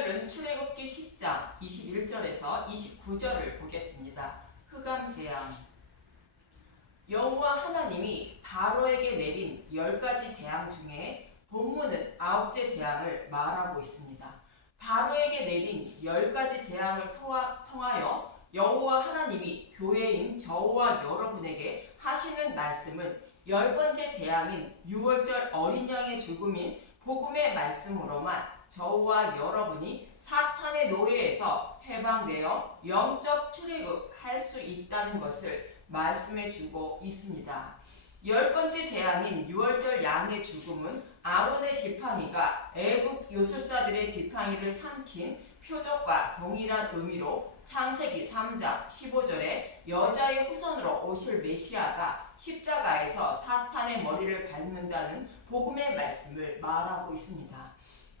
오늘은 출애굽기 10장 21절에서 29절을 보겠습니다. 흑암 재앙. 여호와 하나님이 바로에게 내린 10가지 재앙 중에 본문은 9째 재앙을 말하고 있습니다. 바로에게 내린 10가지 재앙을 통하여 여호와 하나님이 교회인 저와 여러분에게 하시는 말씀은 10번째 재앙인 6월절 어린 양의 죽음인 복음의 말씀으로만 저와 여러분이 사탄의 노예에서 해방되어 영적 출애굽할 수 있다는 것을 말씀해 주고 있습니다. 10번째 재앙인 6월절 양의 죽음은 아론의 지팡이가 애굽 요술사들의 지팡이를 삼킨 표적과 동일한 의미로 창세기 3장 15절에 여자의 후손으로 오실 메시아가 십자가에서 사탄의 머리를 밟는다는 복음의 말씀을 말하고 있습니다.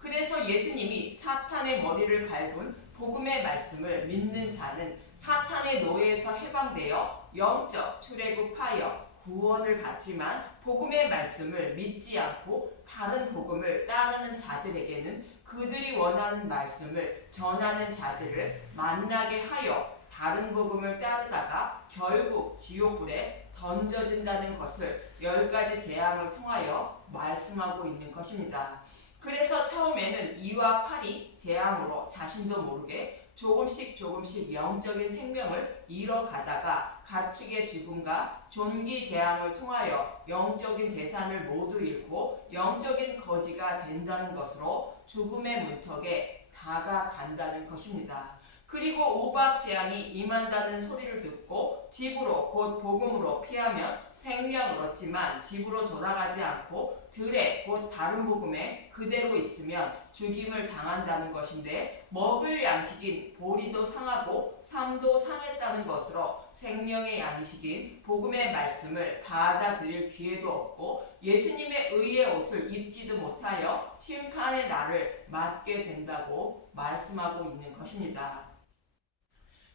그래서 예수님이 사탄의 머리를 밟은 복음의 말씀을 믿는 자는 사탄의 노예에서 해방되어 영적 출애굽하여 구원을 받지만 복음의 말씀을 믿지 않고 다른 복음을 따르는 자들에게는 그들이 원하는 말씀을 전하는 자들을 만나게 하여 다른 복음을 따르다가 결국 지옥불에 던져진다는 것을 10가지 재앙을 통하여 말씀하고 있는 것입니다. 그래서 처음에는 2와 8이 재앙으로 자신도 모르게 조금씩 영적인 생명을 잃어가다가 가축의 죽음과 존귀 재앙을 통하여 영적인 재산을 모두 잃고 영적인 거지가 된다는 것으로 죽음의 문턱에 다가간다는 것입니다. 그리고 오박 재앙이 임한다는 소리를 듣고 집으로 곧 복음으로 피하면 생명을 얻지만 집으로 돌아가지 않고 들에 곧 다른 복음에 그대로 있으면 죽임을 당한다는 것인데 먹을 양식인 보리도 상하고 삶도 상했다는 것으로 생명의 양식인 복음의 말씀을 받아들일 기회도 없고 예수님의 의의 옷을 입지도 못하여 심판의 날을 맞게 된다고 말씀하고 있는 것입니다.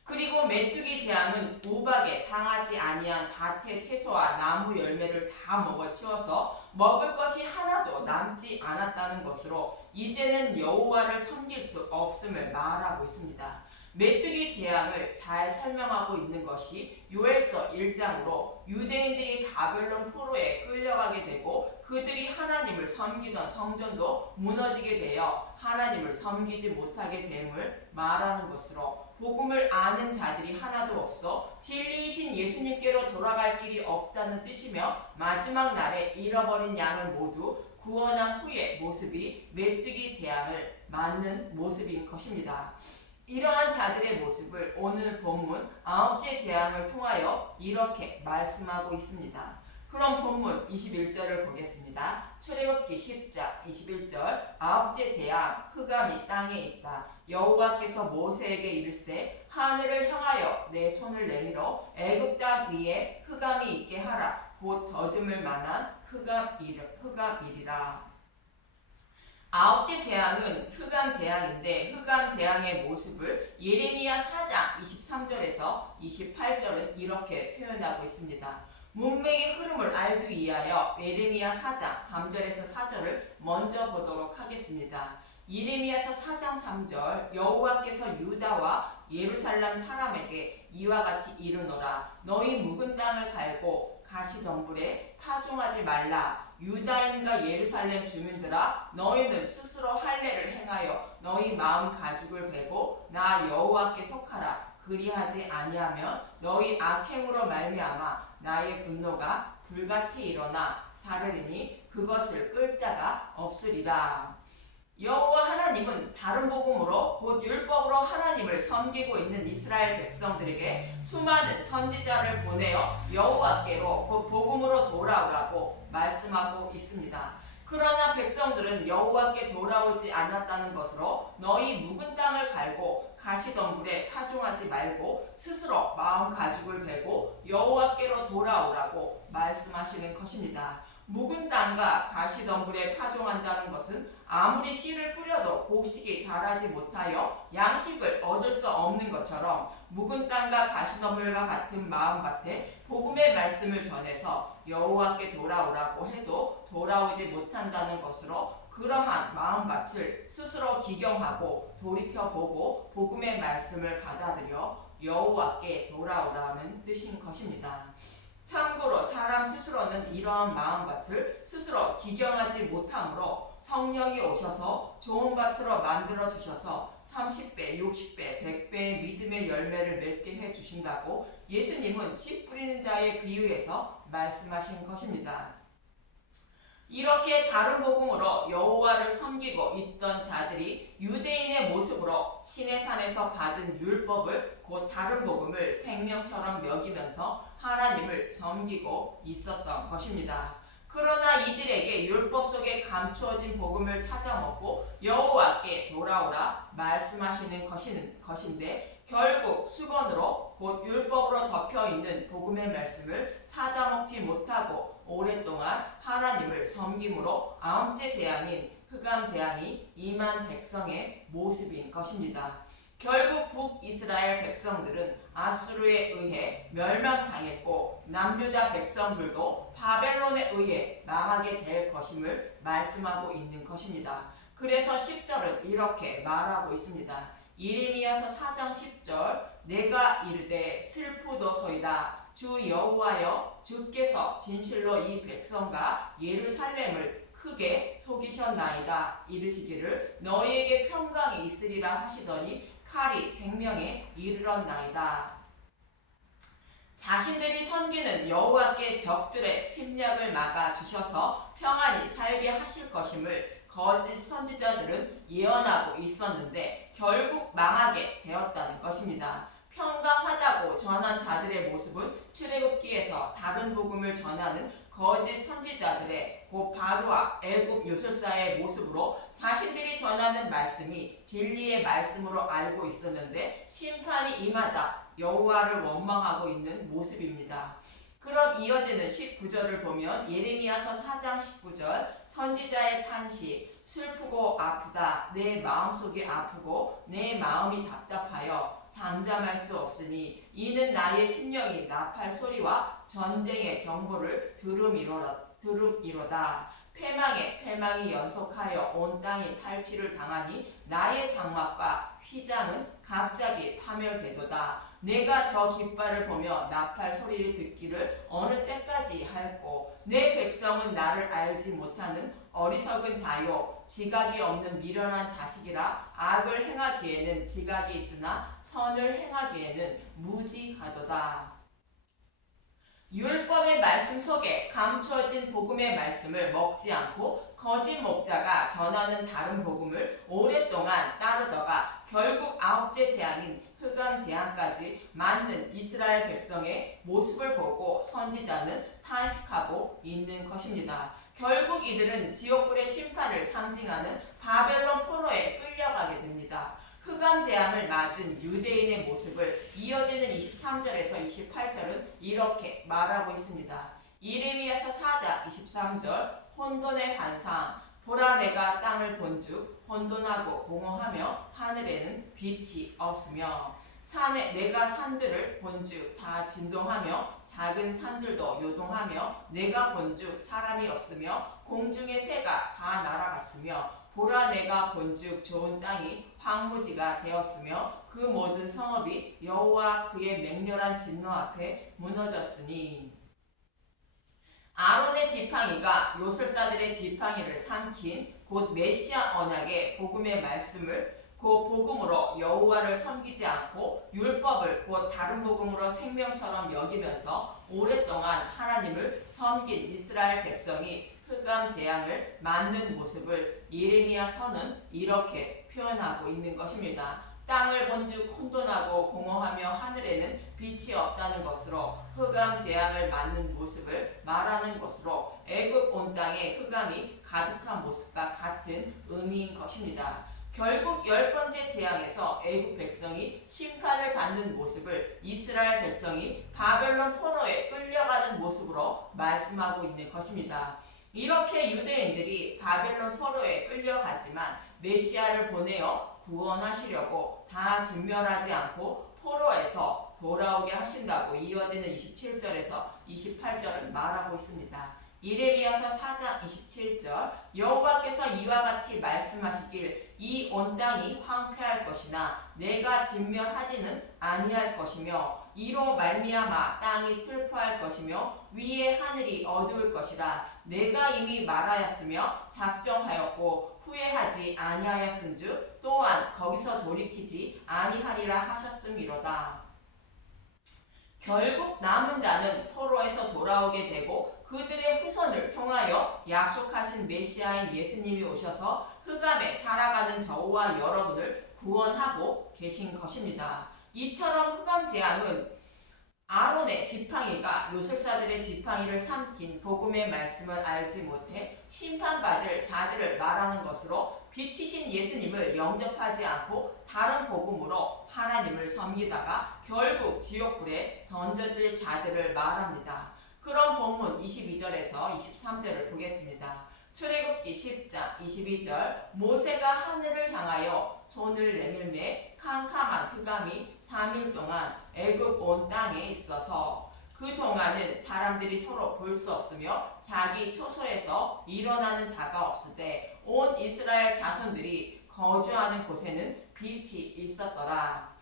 그리고 메뚜기 재앙은 우박에 상하지 아니한 밭의 채소와 나무 열매를 다 먹어치워서 먹을 것이 하나도 남지 않았다는 것으로 이제는 여호와를 섬길 수 없음을 말하고 있습니다. 메뚜기 재앙을 잘 설명하고 있는 것이 요엘서 1장으로 유대인들이 바벨론 포로에 끌려가게 되고 그들이 하나님을 섬기던 성전도 무너지게 되어 하나님을 섬기지 못하게 됨을 말하는 것으로 복음을 아는 자들이 하나도 없어 진리이신 예수님께로 돌아갈 길이 없다는 뜻이며 마지막 날에 잃어버린 양을 모두 구원한 후의 모습이 메뚜기 재앙을 맞는 모습인 것입니다. 이러한 자들의 모습을 오늘 본문 9째 재앙을 통하여 이렇게 말씀하고 있습니다. 그럼 본문 21절을 보겠습니다. 출애굽기 10장 21절 9째 재앙 흑암이 땅에 있다. 여호와께서 모세에게 이르시되 하늘을 향하여 내 손을 내밀어 애굽 땅 위에 흑암이 있게 하라. 곧 더듬을 만한 흑암이리라. 9째 재앙은 흑암 재앙인데 흑암 재앙의 모습을 예레미야 4장 23절에서 28절은 이렇게 표현하고 있습니다. 문맥의 흐름을 알기 위하여 예레미야 4장 3절에서 4절을 먼저 보도록 하겠습니다. 예레미야서 4장 3절 여호와께서 유다와 예루살렘 사람에게 이와 같이 이르노라. 너희 묵은 땅을 갈고 가시덤불에 파종하지 말라. 유다인과 예루살렘 주민들아 너희는 스스로 할례를 행하여 너희 마음 가죽을 베고 나 여호와께 속하라. 그리하지 아니하면 너희 악행으로 말미암아 나의 분노가 불같이 일어나 사르리니 그것을 끌 자가 없으리라. 여호와 하나님은 다른 복음으로 곧 율법으로 하나님을 섬기고 있는 이스라엘 백성들에게 수많은 선지자를 보내어 여호와께로 곧 복음으로 돌아오라고 말씀하고 있습니다. 그러나 백성들은 여호와께 돌아오지 않았다는 것으로 너희 묵은 땅을 갈고 가시덤불에 파종하지 말고 스스로 마음 가죽을 베고 여호와께로 돌아오라고 말씀하시는 것입니다. 묵은 땅과 가시덤불에 파종한다는 것은 아무리 씨를 뿌려도 곡식이 자라지 못하여 양식을 얻을 수 없는 것처럼 묵은 땅과 가시덤불과 같은 마음밭에 복음의 말씀을 전해서 여호와께 돌아오라고 해도 돌아오지 못한다는 것으로 그러한 마음밭을 스스로 기경하고 돌이켜보고 복음의 말씀을 받아들여 여호와께 돌아오라는 뜻인 것입니다. 참고로 사람 스스로는 이러한 마음밭을 스스로 기경하지 못하므로 성령이 오셔서 좋은 밭으로 만들어 주셔서 30배, 60배, 100배의 믿음의 열매를 맺게 해 주신다고 예수님은 씨 뿌리는 자의 비유에서 말씀하신 것입니다. 이렇게 다른 복음으로 여호와를 섬기고 있던 자들이 유대인의 모습으로 시내산에서 받은 율법을 곧 다른 복음을 생명처럼 여기면서 하나님을 섬기고 있었던 것입니다. 그러나 이들에게 율법 속에 감추어진 복음을 찾아먹고 여호와께 돌아오라 말씀하시는 것인데 결국 수건으로 곧 율법으로 덮여있는 복음의 말씀을 찾아먹지 못하고 오랫동안 하나님을 섬김으로 아홉째 재앙인 흑암 재앙이 임한 백성의 모습인 것입니다. 결국 북이스라엘 백성들은 아수르에 의해 멸망당했고 남유다 백성들도 바벨론에 의해 망하게 될 것임을 말씀하고 있는 것입니다. 그래서 10절은 이렇게 말하고 있습니다. 예레미야서 4장 10절 내가 이르되 슬프도소이다 주 여호와여 주께서 진실로 이 백성과 예루살렘을 크게 속이셨나이다 이르시기를 너희에게 평강이 있으리라 하시더니 칼이 생명에 이르렀나이다. 자신들이 섬기는 여호와께 적들의 침략을 막아 주셔서 평안히 살게 하실 것임을 거짓 선지자들은 예언하고 있었는데 결국 망하게 되었다는 것입니다. 평강하다고 전한 자들의 모습은 출애굽기에서 다른 복음을 전하는 거짓 선지자들의 곧 바로와 애굽 요술사의 모습으로 자신들이 전하는 말씀이 진리의 말씀으로 알고 있었는데 심판이 임하자 여호와를 원망하고 있는 모습입니다. 그럼 이어지는 19절을 보면 예레미야서 4장 19절 선지자의 탄식 슬프고 아프다 내 마음속이 아프고 내 마음이 답답하여 잠잠할 수 없으니 이는 나의 심령이 나팔 소리와 전쟁의 경보를 들음이로다. 패망이 연속하여 온 땅이 탈취를 당하니 나의 장막과 휘장은 갑자기 파멸되도다. 내가 저 깃발을 보며 나팔 소리를 듣기를 어느 때까지 할꼬 내 백성은 나를 알지 못하는 어리석은 자요 지각이 없는 미련한 자식이라 악을 행하기에는 지각이 있으나 선을 행하기에는 무지하도다. 율법의 말씀 속에 감춰진 복음의 말씀을 먹지 않고 거짓 목자가 전하는 다른 복음을 오랫동안 따르다가 결국 아홉째 재앙인 흑암 재앙까지 맞는 이스라엘 백성의 모습을 보고 선지자는 탄식하고 있는 것입니다. 결국 이들은 지옥불의 심판을 상징하는 바벨론 포로에 끌려가게 됩니다. 흑암 재앙을 맞은 유대인의 모습을 이어지는 23절에서 28절은 이렇게 말하고 있습니다. 예레미야서 4장 23절 혼돈의 환상 보라 내가 땅을 본즉 혼돈하고 공허하며 하늘에는 빛이 없으며 산에 내가 산들을 본즉 다 진동하며 작은 산들도 요동하며 내가 본즉 사람이 없으며 공중의 새가 다 날아갔으며 보라 내가 본즉 좋은 땅이 황무지가 되었으며 그 모든 성읍이 여호와 그의 맹렬한 진노 앞에 무너졌으니 아론의 지팡이가 요술사들의 지팡이를 삼킨 곧 메시아 언약의 복음의 말씀을 그 복음으로 여호와를 섬기지 않고 율법을 곧 다른 복음으로 생명처럼 여기면서 오랫동안 하나님을 섬긴 이스라엘 백성이 흑암 재앙을 맞는 모습을 예레미야 서는 이렇게 표현하고 있는 것입니다. 땅을 본즉 혼돈하고 공허하며 하늘에는 빛이 없다는 것으로 흑암 재앙을 맞는 모습을 말하는 것으로 애굽 온 땅에 흑암이 가득한 모습과 같은 의미인 것입니다. 결국 10번째 재앙에서 애굽 백성이 심판을 받는 모습을 이스라엘 백성이 바벨론 포로에 끌려가는 모습으로 말씀하고 있는 것입니다. 이렇게 유대인들이 바벨론 포로에 끌려가지만 메시아를 보내어 구원하시려고 다 진멸하지 않고 포로에서 돌아오게 하신다고 이어지는 27절에서 28절은 말하고 있습니다. 예레미야서 4장 27절 여호와께서 이와 같이 말씀하시길 이 온 땅이 황폐할 것이나 내가 진멸하지는 아니할 것이며 이로 말미암아 땅이 슬퍼할 것이며 위의 하늘이 어두울 것이라 내가 이미 말하였으며 작정하였고 후회하지 아니하였은즉 또한 거기서 돌이키지 아니하리라 하셨음이로다. 결국 남은 자는 포로에서 돌아오게 되고 그들의 후손을 통하여 약속하신 메시아인 예수님이 오셔서 흑암에 살아가는 저와 여러분을 구원하고 계신 것입니다. 이처럼 흑암 재앙은 아론의 지팡이가 요술사들의 지팡이를 삼킨 복음의 말씀을 알지 못해 심판받을 자들을 말하는 것으로 빛이신 예수님을 영접하지 않고 다른 복음으로 하나님을 섬기다가 결국 지옥불에 던져질 자들을 말합니다. 그럼 본문 22절에서 23절을 보겠습니다. 출애굽기 10장 22절 모세가 하늘을 향하여 손을 내밀매 캄캄한 흑암이 3일 동안 애굽 온 땅에 있어서 그동안은 사람들이 서로 볼 수 없으며 자기 처소에서 일어나는 자가 없을 때 온 이스라엘 자손들이 거주하는 곳에는 빛이 있었더라.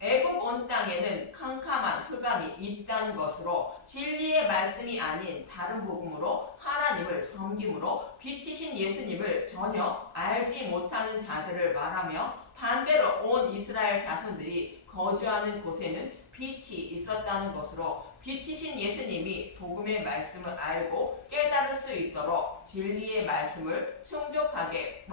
애굽 온 땅에는 캄캄한 흑암이 있다는 것으로 진리의 말씀이 아닌 다른 복음으로 하나님을 섬김으로 빛이신 예수님을 전혀 알지 못하는 자들을 말하며 반대로 온 이스라엘 자손들이 거주하는 곳에는 빛이 있었다는 것으로 빛이신 예수님이 복음의 말씀을 알고 깨달을 수 있도록 진리의 말씀을 충족하게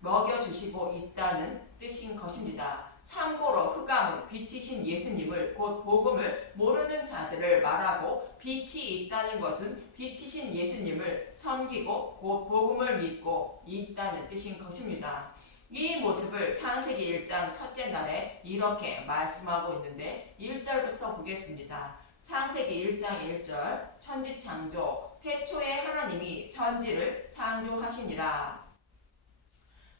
먹여주시고 있다는 뜻인 것입니다. 참고로 흑암은 빛이신 예수님을 곧 복음을 모르는 자들을 말하고 빛이 있다는 것은 빛이신 예수님을 섬기고 곧 복음을 믿고 있다는 뜻인 것입니다. 이 모습을 창세기 1장 첫째 날에 이렇게 말씀하고 있는데 1절부터 보겠습니다. 창세기 1장 1절 천지창조 태초에 하나님이 천지를 창조하시니라.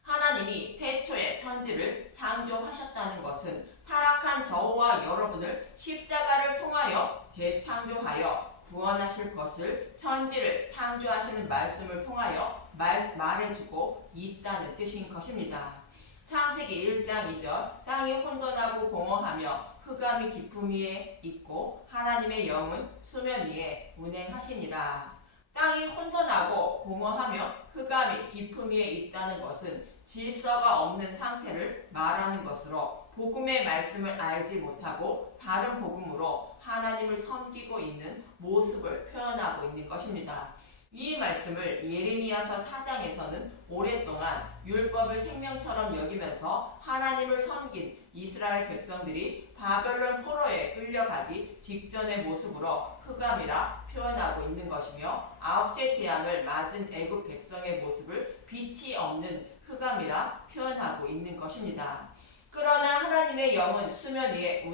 하나님이 태초에 천지를 창조하셨다는 것은 타락한 저와 여러분을 십자가를 통하여 재창조하여 구원하실 것을 천지를 창조하시는 말씀을 통하여 말해주고 있다는 뜻인 것입니다. 창세기 1장 2절 땅이 혼돈하고 공허하며 흑암이 깊음 위에 있고 하나님의 영은 수면 위에 운행하시니라. 땅이 혼돈하고 공허하며 흑암이 깊음 위에 있다는 것은 질서가 없는 상태를 말하는 것으로 복음의 말씀을 알지 못하고 다른 복음으로 하나님을 섬기고 있는 모습을 표현하고 있는 것입니다. 이 말씀을 예레미야서 4장에서는 오랫동안 율법을 생명처럼 여기면서 하나님을 섬긴 이스라엘 백성들이 바벨론 포로에 끌려가기 직전의 모습으로 흑암이라 표현하고 있는 것이며 아홉째 재앙을 맞은 애굽 백성의 모습을 빛이 없는 흑암이라 표현하고 있는 것입니다. 그러나 하나님의 영은 수면 위에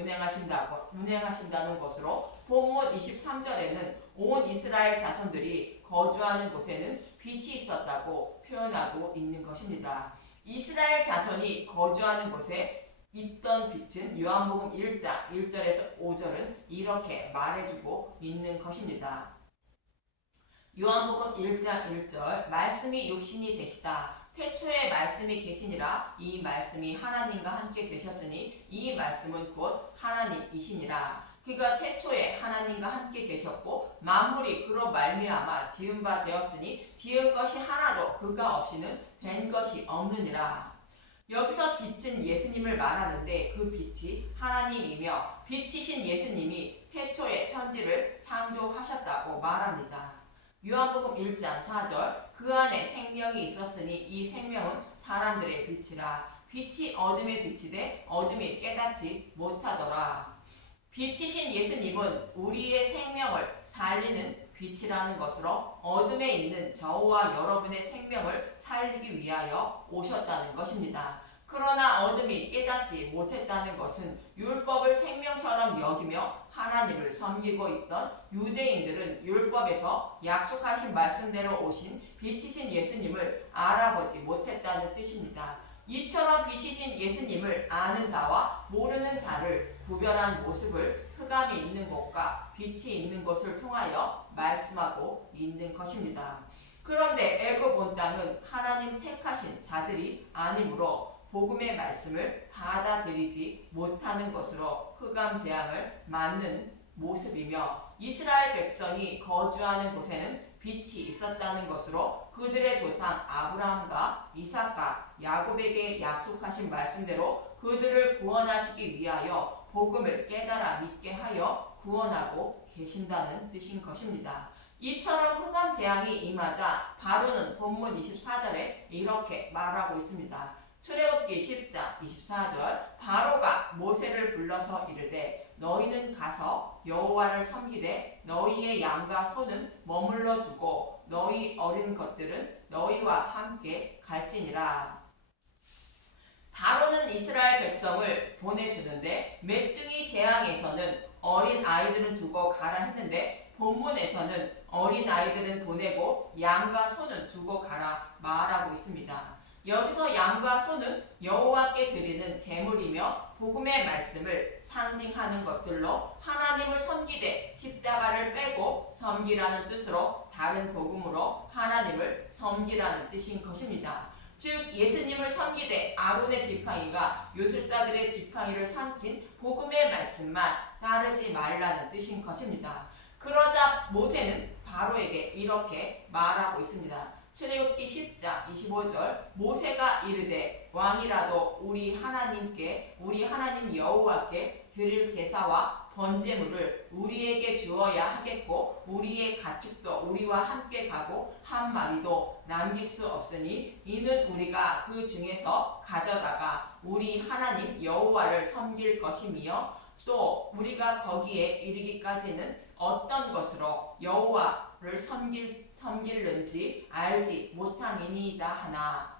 운행하신다는 것으로 본문 23절에는 온 이스라엘 자손들이 거주하는 곳에는 빛이 있었다고 표현하고 있는 것입니다. 이스라엘 자손이 거주하는 곳에 있던 빛은 요한복음 1장 1절에서 5절은 이렇게 말해주고 있는 것입니다. 요한복음 1장 1절 말씀이 육신이 되시다. 태초에 말씀이 계시니라. 이 말씀이 하나님과 함께 계셨으니 이 말씀은 곧 하나님이시니라. 그가 태초에 하나님과 함께 계셨고 만물이 그로 말미암아 지은 바 되었으니 지은 것이 하나도 그가 없이는 된 것이 없느니라. 여기서 빛은 예수님을 말하는데 그 빛이 하나님이며 빛이신 예수님이 태초에 천지를 창조하셨다고 말합니다. 요한복음 1장 4절 그 안에 생명이 있었으니 이 생명은 사람들의 빛이라. 빛이 어둠에 비치되 어둠이 깨닫지 못하더라. 빛이신 예수님은 우리의 생명을 살리는 빛이라는 것으로 어둠에 있는 저와 여러분의 생명을 살리기 위하여 오셨다는 것입니다. 그러나 어둠이 깨닫지 못했다는 것은 율법을 생명처럼 여기며 하나님을 섬기고 있던 유대인들은 율법에서 약속하신 말씀대로 오신 빛이신 예수님을 알아보지 못했다는 뜻입니다. 이처럼 빛이신 예수님을 아는 자와 모르는 자를 구별한 모습을 흑암이 있는 곳과 빛이 있는 곳을 통하여 말씀하고 있는 것입니다. 그런데 애굽 온 땅은 하나님 택하신 자들이 아니므로 복음의 말씀을 받아들이지 못하는 것으로 흑암 재앙을 맞는 모습이며, 이스라엘 백성이 거주하는 곳에는 빛이 있었다는 것으로 그들의 조상 아브라함과 이삭과 야곱에게 약속하신 말씀대로 그들을 구원하시기 위하여 복음을 깨달아 믿게 하여 구원하고 계신다는 뜻인 것입니다. 이처럼 흑암 재앙이 임하자 바로는 본문 24절에 이렇게 말하고 있습니다. 출애굽기 10장 24절, 바로가 모세를 불러서 이르되 너희는 가서 여호와를 섬기되 너희의 양과 소는 머물러 두고 너희 어린 것들은 너희와 함께 갈지니라. 바로는 이스라엘 백성을 보내주는데 메뚜기 재앙에서는 어린 아이들은 두고 가라 했는데 본문에서는 어린 아이들은 보내고 양과 소는 두고 가라 말하고 있습니다. 여기서 양과 소는 여호와께 드리는 제물이며 복음의 말씀을 상징하는 것들로 하나님을 섬기되 십자가를 빼고 섬기라는 뜻으로 다른 복음으로 하나님을 섬기라는 뜻인 것입니다. 즉 예수님을 섬기되 아론의 지팡이가 요술사들의 지팡이를 삼킨 복음의 말씀만 따르지 말라는 뜻인 것입니다. 그러자 모세는 바로에게 이렇게 말하고 있습니다. 출애굽기 10장 25절, 모세가 이르되 왕이라도 우리 하나님 여호와께 드릴 제사와 번제물을 우리에게 주어야 하겠고 우리의 가축도 우리와 함께 가고 한 마리도 남길 수 없으니 이는 우리가 그 중에서 가져다가 우리 하나님 여호와를 섬길 것이며 또 우리가 거기에 이르기까지는 어떤 것으로 여호와를 섬길는지 알지 못함이니이다 하나.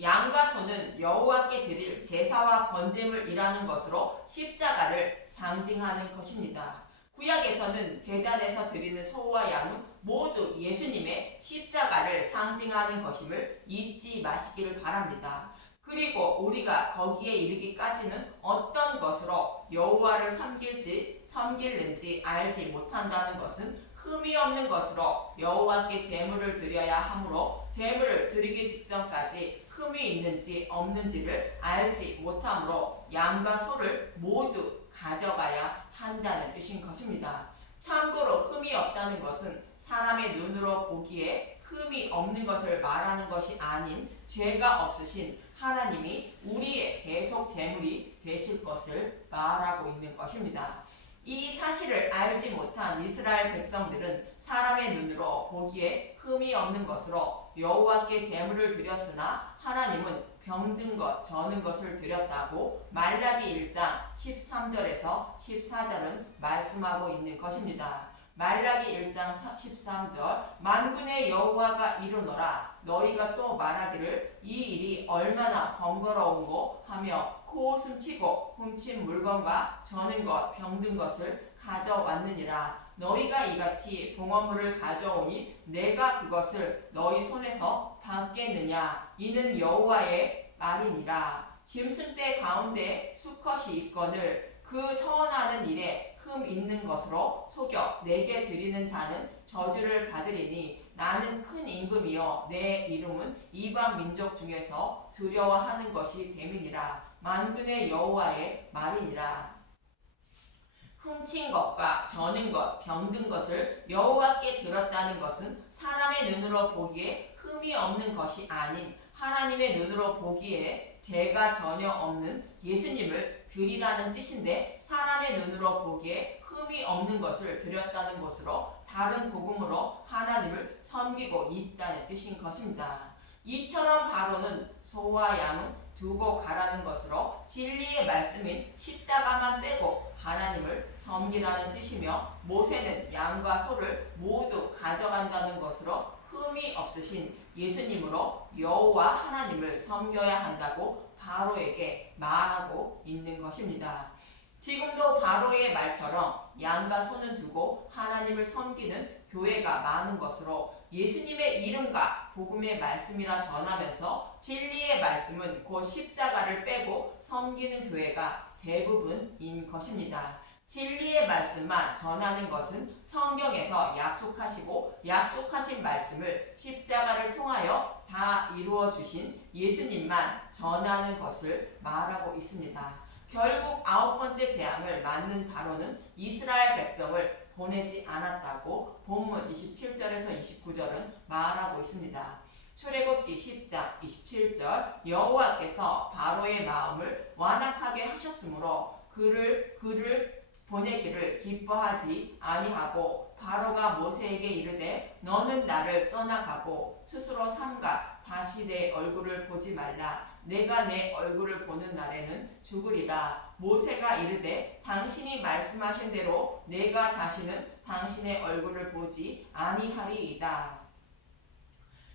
양과 소는 여호와께 드릴 제사와 번제물이라는 것으로 십자가를 상징하는 것입니다. 구약에서는 제단에서 드리는 소와 양은 모두 예수님의 십자가를 상징하는 것임을 잊지 마시기를 바랍니다. 그리고 우리가 거기에 이르기까지는 어떤 것으로 여호와를 섬길는지 알지 못한다는 것은 흠이 없는 것으로 여호와께 제물을 드려야 하므로 제물을 드리기 직전까지 흠이 있는지 없는지를 알지 못하므로 양과 소를 모두 가져가야 한다는 뜻인 것입니다. 참고로 흠이 없다는 것은 사람의 눈으로 보기에 흠이 없는 것을 말하는 것이 아닌 죄가 없으신 하나님이 우리의 계속 제물이 되실 것을 말하고 있는 것입니다. 이 사실을 알지 못한 이스라엘 백성들은 사람의 눈으로 보기에 흠이 없는 것으로 여호와께 제물을 드렸으나 하나님은 병든 것, 저는 것을 드렸다고 말라기 1장 13절에서 14절은 말씀하고 있는 것입니다. 말라기 1장 13절, 만군의 여호와가 이르노라 너희가 또 말하기를 이 일이 얼마나 번거로운고 하며 코웃음 치고 훔친 물건과 저는 것, 병든 것을 가져왔느니라. 너희가 이같이 봉헌물을 가져오니 내가 그것을 너희 손에서 받겠느냐. 이는 여호와의 말이니라. 짐승떼 가운데 수컷이 있거늘 그 서원하는 일에 흠 있는 것으로 속여 내게 드리는 자는 저주를 받으리니 나는 큰 임금이여 내 이름은 이방 민족 중에서 두려워하는 것이 됨이니라. 만군의 여호와의 말이니라. 훔친 것과 저는 것, 병든 것을 여호와께 들었다는 것은 사람의 눈으로 보기에 흠이 없는 것이 아닌 하나님의 눈으로 보기에 죄가 전혀 없는 예수님을 드리라는 뜻인데 사람의 눈으로 보기에 흠이 없는 것을 드렸다는 것으로 다른 복음으로 하나님을 섬기고 있다는 뜻인 것입니다. 이처럼 바로는 소와 양은 두고 가라는 것으로 진리의 말씀인 십자가만 빼고 하나님을 섬기라는 뜻이며 모세는 양과 소를 모두 가져간다는 것으로 흠이 없으신 예수님으로 여호와 하나님을 섬겨야 한다고 바로에게 말하고 있는 것입니다. 지금도 바로의 말처럼 양과 소는 두고 하나님을 섬기는 교회가 많은 것으로 예수님의 이름과 복음의 말씀이라 전하면서 진리의 말씀은 곧 십자가를 빼고 섬기는 교회가 대부분인 것입니다. 진리의 말씀만 전하는 것은 성경에서 약속하시고 약속하신 말씀을 십자가를 통하여 다 이루어 주신 예수님만 전하는 것을 말하고 있습니다. 결국 9번째 재앙을 맞는 바로는 이스라엘 백성을 보내지 않았다고 본문 27절에서 29절은 말하고 있습니다. 출애굽기 10장 27절 여호와께서 바로의 마음을 완악하게 하셨으므로 그를 보내기를 기뻐하지 아니하고 바로가 모세에게 이르되 너는 나를 떠나가고 스스로 삼가 다시 내 얼굴을 보지 말라. 내가 내 얼굴을 보는 날에는 죽으리라. 모세가 이르되 당신이 말씀하신 대로 내가 다시는 당신의 얼굴을 보지 아니하리이다.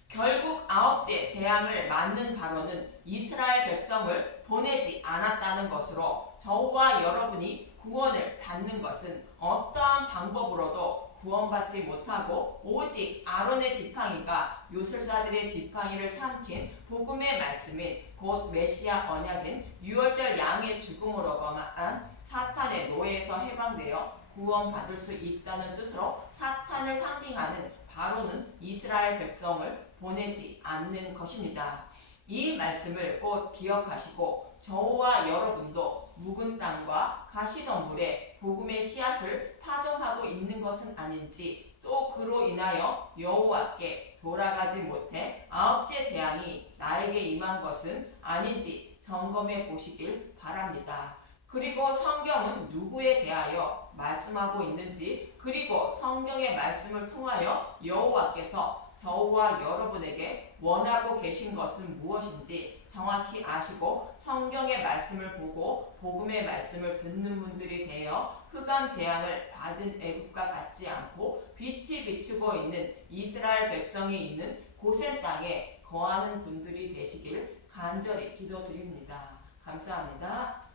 결국 9째 재앙을 맞는 바로는 이스라엘 백성을 보내지 않았다는 것으로 저와 여러분이 구원을 받는 것은 어떠한 방법으로도 구원받지 못하고 오직 아론의 지팡이가 요술사들의 지팡이를 삼킨 복음의 말씀인 곧 메시아 언약인 유월절 양의 죽음으로만 사탄의 노예에서 해방되어 구원받을 수 있다는 뜻으로 사탄을 상징하는 바로는 이스라엘 백성을 보내지 않는 것입니다. 이 말씀을 꼭 기억하시고 저와 여러분도 묵은 땅과 가시덤불에 복음의 씨앗을 파종하고 있는 것은 아닌지 또 그로 인하여 여호와께 돌아가지 못해 9째 재앙이 나에게 임한 것은 아닌지 점검해 보시길 바랍니다. 그리고 성경은 누구에 대하여 말씀하고 있는지 그리고 성경의 말씀을 통하여 여호와께서 저와 여러분에게 원하고 계신 것은 무엇인지 정확히 아시고 성경의 말씀을 보고 복음의 말씀을 듣는 분들이 되어 흑암 재앙을 받은 애굽과 같지 않고 빛이 비추고 있는 이스라엘 백성이 있는 고센 땅에 거하는 분들이 되시길 간절히 기도드립니다. 감사합니다.